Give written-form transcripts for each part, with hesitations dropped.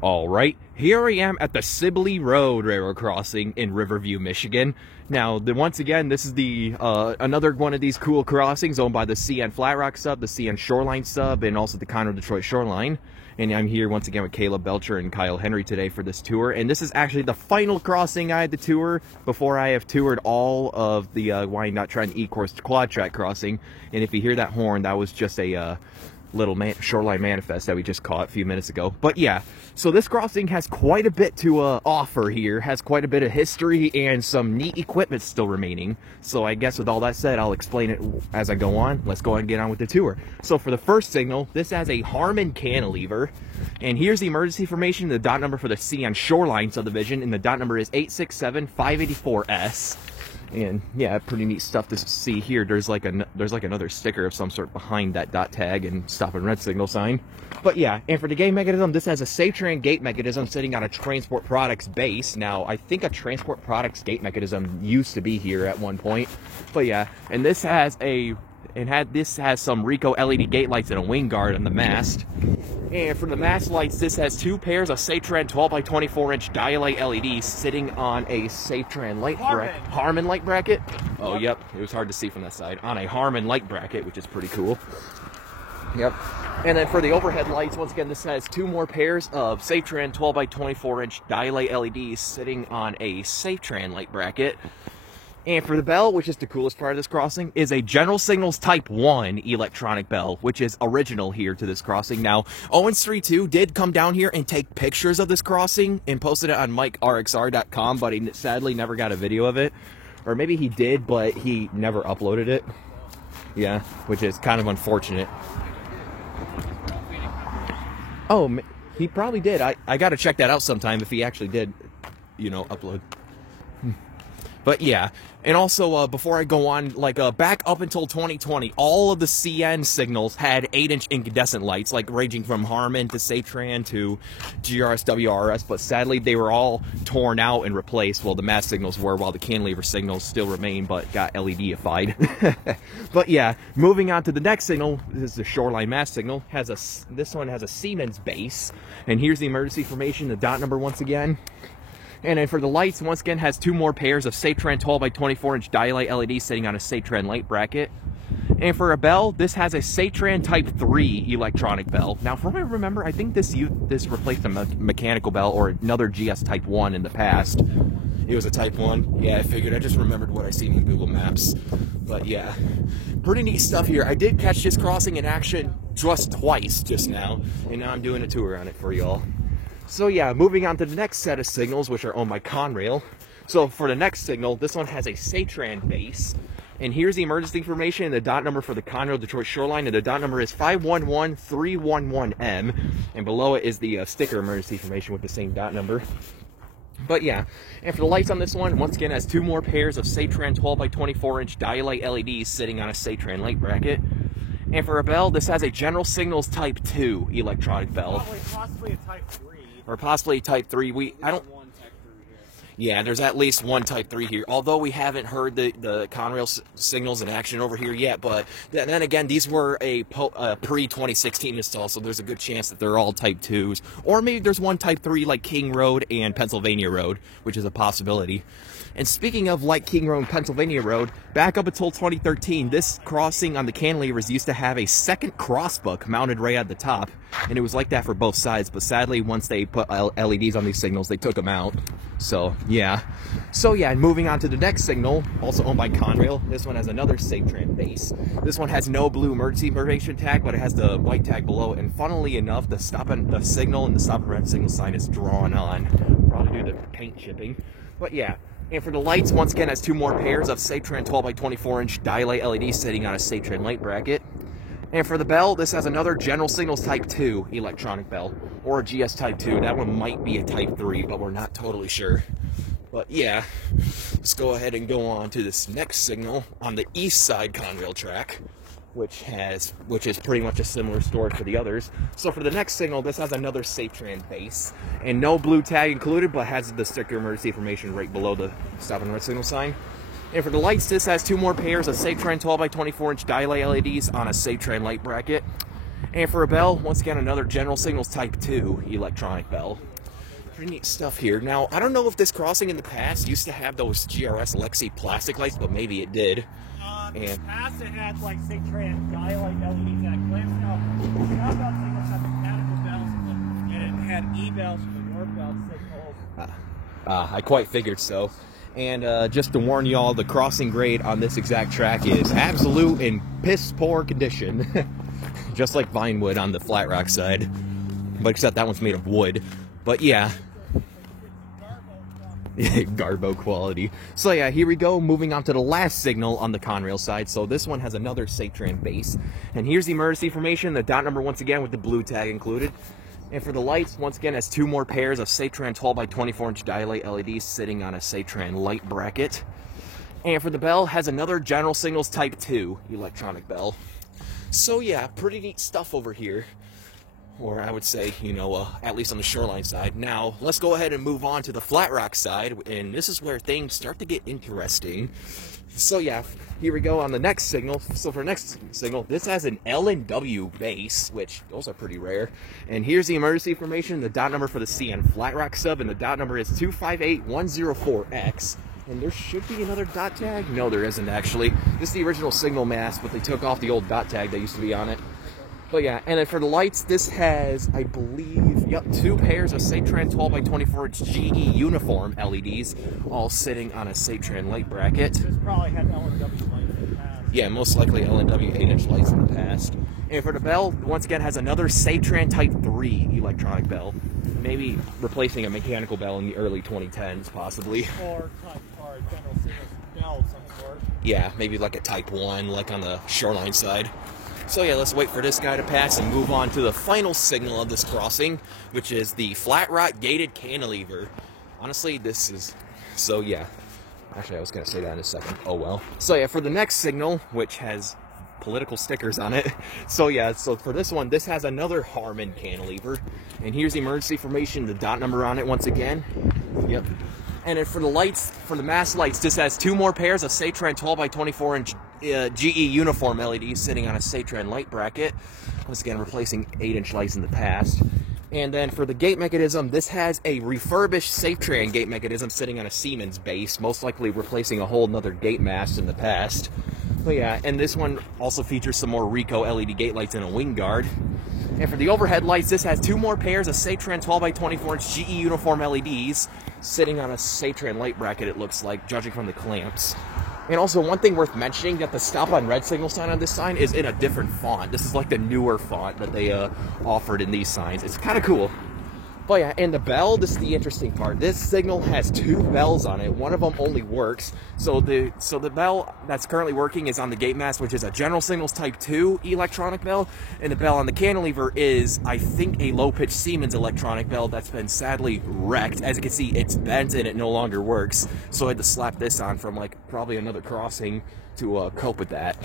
All right, here I am at the Sibley Road Railroad Crossing in Riverview, Michigan. Now, once again, this is the another one of these cool crossings owned by the CN Flat Rock sub, the CN Shoreline sub, and also the Conroe Detroit Shoreline. And I'm here once again with Caleb Belcher and Kyle Henry today for this tour. And this is actually the final crossing I had to tour before I have toured all of the Wyandotte Trenton E-Course quad track crossing. And if you hear that horn, that was just a little shoreline manifest that we just caught a few minutes ago. But yeah, so this crossing has quite a bit to offer here, has quite a bit of history and some neat equipment still remaining. So I guess with all that said, I'll explain it as I go on. Let's go ahead and get on with the tour. So for the first signal, this has a Harmon cantilever, and here's the emergency information, the dot number for the CN Shoreline subdivision, and the dot number is 867-584S. And yeah, pretty neat stuff to see here. There's like another sticker of some sort behind that dot tag and stop and red signal sign. But yeah, and for the gate mechanism, this has a SafeTran gate mechanism sitting on a Transport Products base. Now, I think a Transport Products gate mechanism used to be here at one point. But yeah, and this has some Rico LED gate lights and a wing guard on the mast. And for the mast lights, this has two pairs of SafeTran 12x24-inch dial-light LEDs sitting on a SafeTran light bracket. Harmon light bracket? Oh, yep. It was hard to see from that side. On a Harmon light bracket, which is pretty cool. Yep. And then for the overhead lights, once again, this has two more pairs of SafeTran 12x24-inch dial-light LEDs sitting on a SafeTran light bracket. And for the bell, which is the coolest part of this crossing, is a General Signals Type 1 electronic bell, which is original here to this crossing. Now, Owens32 did come down here and take pictures of this crossing and posted it on MikeRxR.com, but he sadly never got a video of it. Or maybe he did, but he never uploaded it. Yeah, which is kind of unfortunate. Oh, he probably did. I got to check that out sometime if he actually did, you know, upload. But yeah, and also before I go on, back up until 2020, all of the CN signals had 8-inch incandescent lights, like ranging from Harmon to SafeTran to GRS, WRS, but sadly they were all torn out and replaced. Well, the mast signals were, while the cantilever signals still remain, but got LED-ified. But yeah, moving on to the next signal, this is the Shoreline mast signal. This one has a Siemens base, and here's the emergency information, the dot number once again. And then for the lights, once again, has two more pairs of SafeTran 12x24-inch dial-light LEDs sitting on a SafeTran light bracket. And for a bell, this has a SafeTran Type 3 electronic bell. Now, from what I remember, I think this replaced a mechanical bell or another GS Type 1 in the past. It was a Type 1. Yeah, I figured. I just remembered what I seen on Google Maps. But yeah, pretty neat stuff here. I did catch this crossing in action just twice just now, and now I'm doing a tour on it for y'all. So yeah, moving on to the next set of signals, which are owned by Conrail. So for the next signal, this one has a SafeTran base. And here's the emergency information and the dot number for the Conroe Detroit Shoreline. And the dot number is 511311M. And below it is the sticker emergency information with the same dot number. But yeah, and for the lights on this one, once again, has two more pairs of SafeTran 12x24-inch dial-light LEDs sitting on a SafeTran light bracket. And for a bell, this has a General Signals Type 2 electronic bell. Possibly a Type 3. Or possibly Type 3. Yeah, there's at least one Type 3 here. Although we haven't heard the Conrail signals in action over here yet. But then again, these were a pre-2016 install, so there's a good chance that they're all Type 2s. Or maybe there's one Type 3 like King Road and Pennsylvania Road, which is a possibility. And speaking of like King Road and Pennsylvania Road, back up until 2013, this crossing on the cantilevers used to have a second crossbuck mounted right at the top. And it was like that for both sides, but sadly, once they put LEDs on these signals, they took them out. So, yeah. So, yeah, and moving on to the next signal, also owned by Conrail. This one has another SafeTran base. This one has no blue emergency information tag, but it has the white tag below it. And funnily enough, the signal and the stop and red signal sign is drawn on. Probably due to paint chipping. But, yeah. And for the lights, once again, has two more pairs of SafeTran 12x24-inch dial-light LEDs sitting on a SafeTran light bracket. And for the bell, this has another General Signals Type 2 electronic bell, or a GS Type 2. That one might be a Type 3, but we're not totally sure. But yeah, let's go ahead and go on to this next signal on the east side Conrail track, which is pretty much a similar story for the others. So for the next signal, this has another SafeTran base, and no blue tag included, but has the sticker emergency information right below the stop and red signal sign. And for the lights, this has two more pairs of SafeTran 12x24-inch dial-light LEDs on a SafeTran light bracket. And for a bell, once again, another General Signals Type 2 electronic bell. Pretty neat stuff here. Now, I don't know if this crossing in the past used to have those GRS Lexi plastic lights, but maybe it did. In the past, it had like Citran dialight LEDs that clamps. Now Bell Signals have mechanical bells, and it had E-bells for the North Bell signals. I quite figured so. And just to warn y'all, the crossing grade on this exact track is absolute in piss poor condition. Just like Vinewood on the Flat Rock side. But except that one's made of wood. But yeah. Garbo quality. So yeah, here we go, moving on to the last signal on the Conrail side. So this one has another Satran base. And here's the emergency information, the dot number once again with the blue tag included. And for the lights, once again, has two more pairs of Satran 12 by 24 inch dialight LEDs sitting on a Satran light bracket. And for the bell, has another General Signals Type 2 electronic bell. So yeah, pretty neat stuff over here. Or I would say, you know, at least on the Shoreline side. Now, let's go ahead and move on to the Flat Rock side, and this is where things start to get interesting. So yeah, here we go on the next signal. So for next signal, this has an L&W base, which those are pretty rare. And here's the emergency information, the dot number for the CN Flat Rock sub, and the dot number is 258104X. And there should be another dot tag. No, there isn't actually. This is the original signal mast, but they took off the old dot tag that used to be on it. But yeah, and then for the lights, this has, I believe, yep, two pairs of Satran 12 by 24 inch GE uniform LEDs, all sitting on a Satran light bracket. This probably had L&W lights in the past. Yeah, most likely L&W 8-inch lights in the past. And for the bell, once again, has another Satran Type 3 electronic bell. Maybe replacing a mechanical bell in the early 2010s, possibly. Or General Signals bell of some sort. Yeah, maybe like a Type 1, like on the Shoreline side. So yeah, let's wait for this guy to pass and move on to the final signal of this crossing, which is the Flat Rock gated cantilever. Honestly, this is... So yeah. Actually, I was going to say that in a second. Oh well. So yeah, for the next signal, which has political stickers on it. So yeah, so for this one, this has another Harman cantilever. And here's the emergency information, the dot number on it once again. Yep. And then for the lights, for the mast lights, this has two more pairs of Satran 12 by 24 inch GE uniform LEDs sitting on a Satran light bracket. Once again, replacing 8-inch lights in the past. And then for the gate mechanism, this has a refurbished Satran gate mechanism sitting on a Siemens base, most likely replacing a whole nother gate mast in the past. But yeah, and this one also features some more Rico LED gate lights and a wing guard. And for the overhead lights, this has two more pairs of Satran 12 by 24 inch GE uniform LEDs sitting on a Satran light bracket, it looks like, judging from the clamps. And also, one thing worth mentioning, that the stop on red signal sign on this sign is in a different font. This is like the newer font that they offered in these signs. It's kind of cool. But yeah, and the bell, this is the interesting part. This signal has two bells on it. One of them only works. So the bell that's currently working is on the gate mast, which is a General Signals Type 2 electronic bell. And the bell on the cantilever is, I think, a low-pitch Siemens electronic bell that's been sadly wrecked. As you can see, it's bent and it no longer works. So I had to slap this on from, like, probably another crossing to cope with that.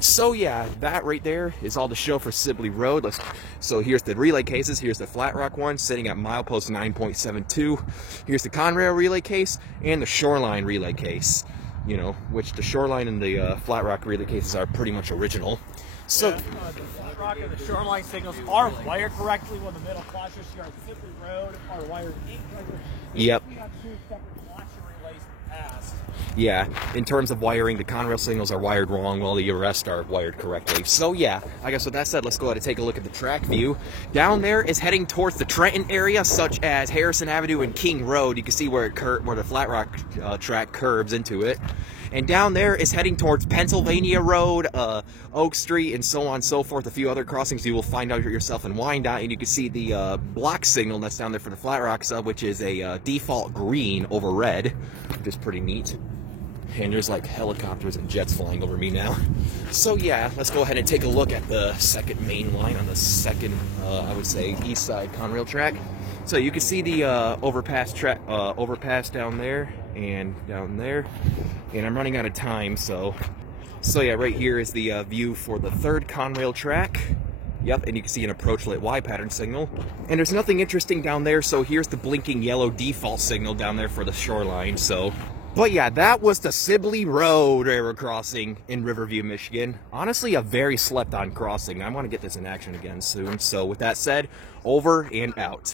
So yeah, that right there is all the show for Sibley Road. So here's the relay cases. Here's the Flat Rock one sitting at milepost 9.72. Here's the Conrail relay case and the Shoreline relay case. You know, which the Shoreline and the Flat Rock relay cases are pretty much original. So yeah, the Flat Rock and the Shoreline signals are wired correctly, when the middle flashers here on Sibley Road are wired incorrectly. Yep. We have two separate flasher relays in the past. Yeah, in terms of wiring, the Conrail signals are wired wrong while the rest are wired correctly. So yeah, I guess with that said, let's go ahead and take a look at the track view. Down there is heading towards the Trenton area, such as Harrison Avenue and King Road. You can see where the Flat Rock track curves into it. And down there is heading towards Pennsylvania Road, Oak Street, and so on and so forth. A few other crossings you will find out yourself in Wyandotte. And you can see the block signal that's down there for the Flat Rock sub, which is a default green over red, which is pretty neat. And there's like helicopters and jets flying over me now. So yeah, let's go ahead and take a look at the second main line on the second, I would say, east side Conrail track. So you can see the overpass down there and down there. And I'm running out of time, so yeah, right here is the view for the third Conrail track. Yep, and you can see an approach lit Y pattern signal. And there's nothing interesting down there, so here's the blinking yellow default signal down there for the Shoreline. So But yeah, that was the Sibley Road railroad crossing in Riverview, Michigan. Honestly, a very slept on crossing. I want to get this in action again soon. So with that said, over and out.